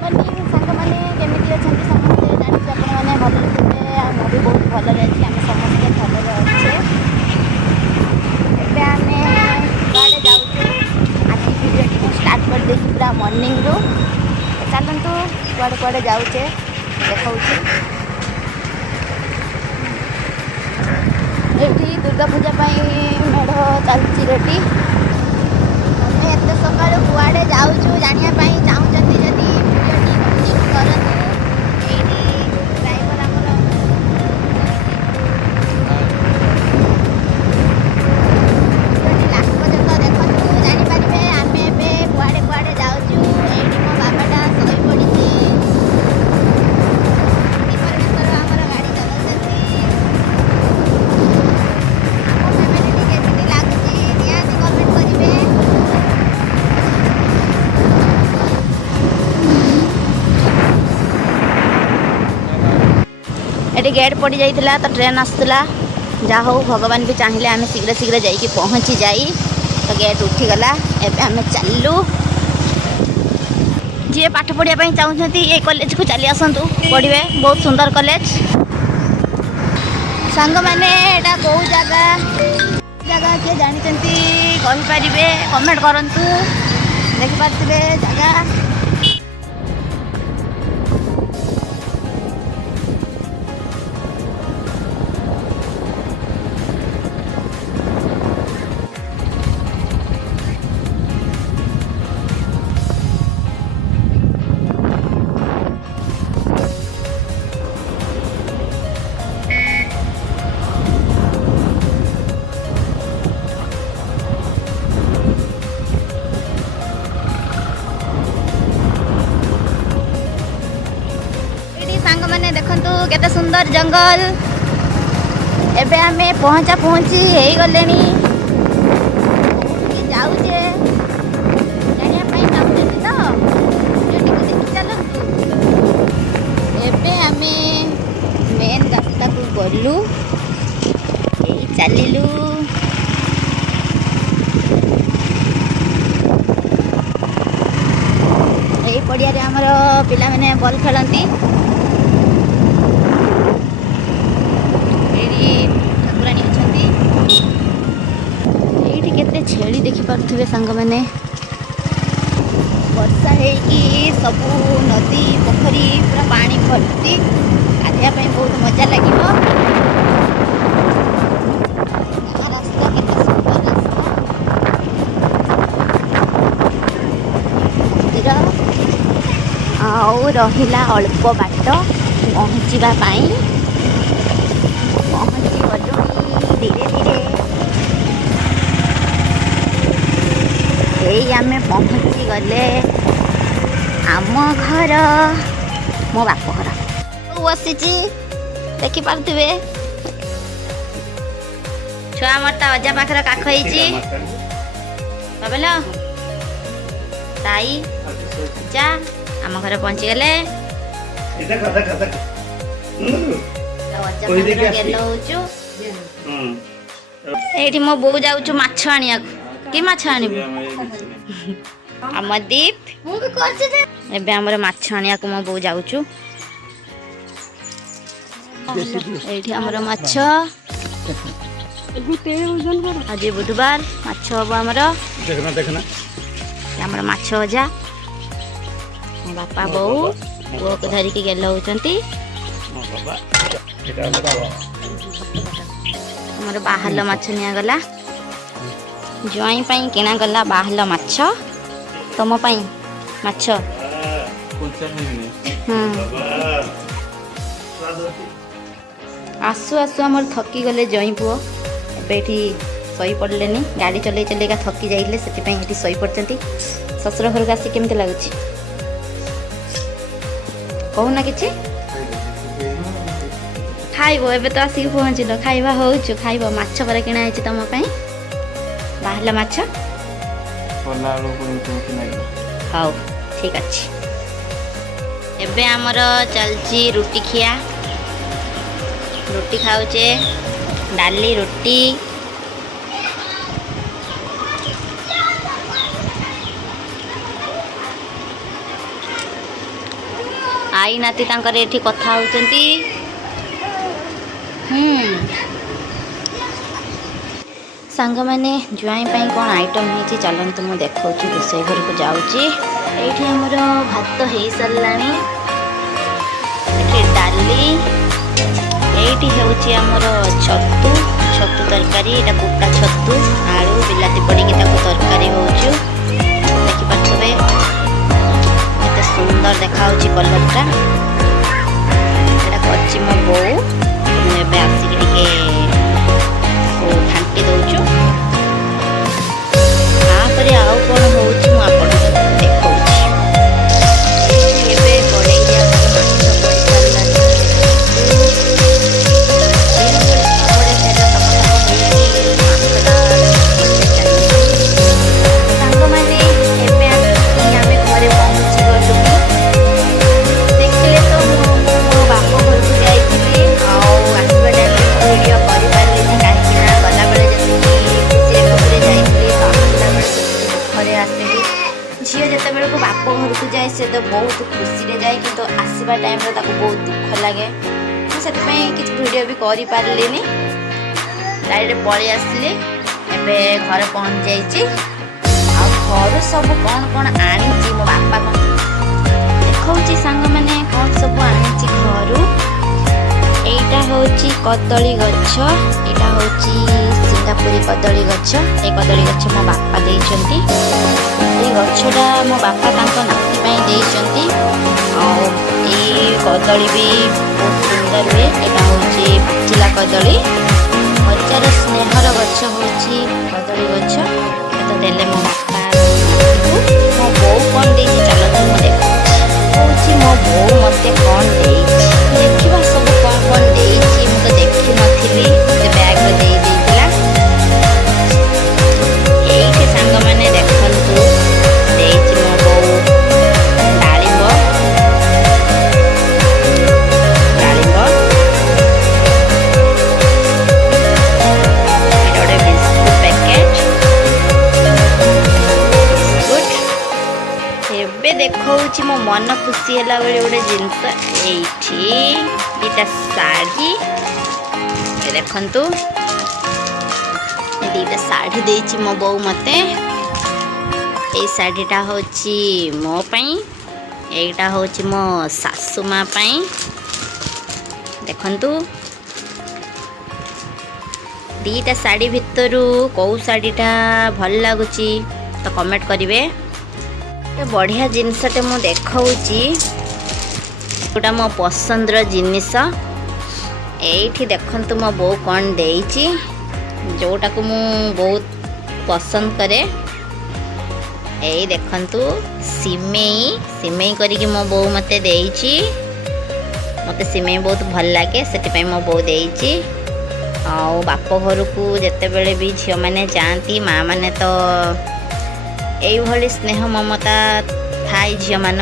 Morning सांग मैंने केमी अच्छा समस्ते जानी आपने भल थे आम भी बहुत भल अच्छे आम समस्ते भल अच्छे एवं आम गाड़े जाऊँ आज भिडियो स्टार्ट कर दे पूरा मॉर्निंग रू चलतु कुआड़े कुआड़े जाऊे देखा ये दुर्गा पूजा मेढ़ चलती रेडी एत सका कुआड़े जाऊँ जानापी चाहूँगी जदि करतु ड्राइवर आमर लास्ट पर्यटन देखु जापारे आम ए कुआड़े कुआड़े जाऊँ ये मो बाबाटा शई पड़ी आमर गाड़ी चलाऊँगी आम फैमिली केमी लगुच निहाती कमेंट करेंगे। ये गेट पड़ जाइला तो ट्रेन आसला जहाँ हो भगवान भी चाहिए आम शीघ्र शीघ्र जाकि पहुँची जाई तो गेट उठीगला एवं आम चलू जी पाठ पढ़ापी चाहते ये कॉलेज को चली आसतु पढ़े बहुत सुंदर कॉलेज सांग मैंने एटा कौ जगह जगह किए जानते कहींपारे कमेंट करंतु देखिपारे जगह मैंने देखंतु केते सुंदर जंगल एबे आमे पहुंची हे गले जाऊे जानापी चाहते तो भिडियो देखी चलतु एबे आमे मेन रास्ता को गलु चलू यही पड़िया आमर पिला माने बॉल खेलती ठाकुराणी अच्छा ये छेली देखिपे सांग मैंने वर्षा होगी सबू नदी पोखरी पूरा पानी भर्ती गाधेवाई बहुत मजा लगे रास्ता केते सुंदर रास्ता रहिला अल्प बाट पहुँचापी पहुँची गलु धीरे धीरे यही आम पहुँची गले आम घर मो बाप घर बसी देखिपे छुआ मरता अजा पाखर काख बाबल ताई अजा आम घर पहुँची गले ये मो बो जाऊँ माछ आनिया कि माछ आनबू अमरदीप एबे हमर माछ आनिया को मो बो जाऊँ ये हमर माछ आज बुधवार माछ हम आमर देखना माछ अजा बापा बोऊ पुओ को धरिकी गेल होचंती हमर बाहल माछ निया गला ज्वाई पाई किना गला बाहल माछ तम पाई माछ आसु आसु हमर थकी गले ज्वाई पुओ एबेठी सही पड़ले गाड़ी चले चलेगा थकी जाइले से सही पड़ती ससुर घर को आसी केमती लगुच कहूना कि खाइब एबे तो आसिक पहुँचल खाइबा हो खाइब माछ पर किना तुम बाहर माछ हौ ठीक अच्छे एबे आमर चलची रुटी खिया रुटी खाऊचे डाली रुटी आई नाती तांकर एठी कथा होचंती। सांग मैंने ज्वाई पाई कौन आइटम होती चलते मुझे देखा रोसई घर को जाऊँगी। ये आमर भात हो साराणी डाली ये हूँ छतु छतु तरकारी यहाँ कुटा छतु आलू बिलाती पड़ी तरकारी हो देखिपे केते सुंदर देखा कलरटा करची मो बो मुझे आसिक घाटी दौचु तापर आउ कौन हो देखा झील जिते को बाप घर को जाए से तो बहुत खुशी जाए कि तो आसवा टाइम बहुत दुख लगे से वीडियो भी कर पारे डायरेक्ट पलि आसली एवं घर पहुँच जाइए घर सब कौन कौन आनी मो बापा कौन देखा सांग मैंने कौन सब आनी घर एटा हूँ कदली गछ एटा हूँ सिंगापुरी कदली गछ ए कदली गछ मो बापा देइछंती ए गछटा मो बापा तांको नाती पई देइछंती ए कदली भी बहुत सुंदर हुए एटा हूँ पाचिला कदली हजार स्नेहर गछ हूँ कदली गछ तो देले मो बापा मो बो कौन दे चलते मुझे देखा मो बो मत कौन दे देखा सब कौन कौन दे मुझे देखी नी बैग दे देला ये सांग मैंने देखु मो बो डालिंब गोटे बिस्कुट पैकेट एबे देखा मो मन खुशी है गोटे जिनस ये दीटा शाढ़ी देखु दीटा शाढ़ी देची मो बो मते ये शाढ़ीटा हूँ मो पाई एटा हूँ मो सासु माँ पाई देखु दीटा शाढ़ी भितर कौ शाढ़ीटा भल लगुच तो कमेंट करेंगे बढ़िया जिनसटे मु देखी गोटा मो पसंदर जिनिस ये देखु मो बो कौन देची जोटा को मु बहुत पसंद करे यही देखु सिमेई सिमेई करके मो बो मते देची मते सिमेई बहुत भल लगे से मो बो देची आउ बाप घर को जिते बड़े भी झील मैंने जाती माँ मैंने तो यही स्नेह ममता थाई झील मान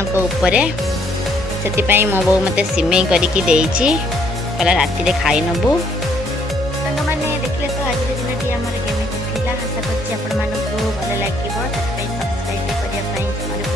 से मो बो मते सिमेई करके देची कहला राति रे खाई नबू मैंने देखले तो आज दिन आम केमी आशा कर भल लगे सब्सक्राइब करने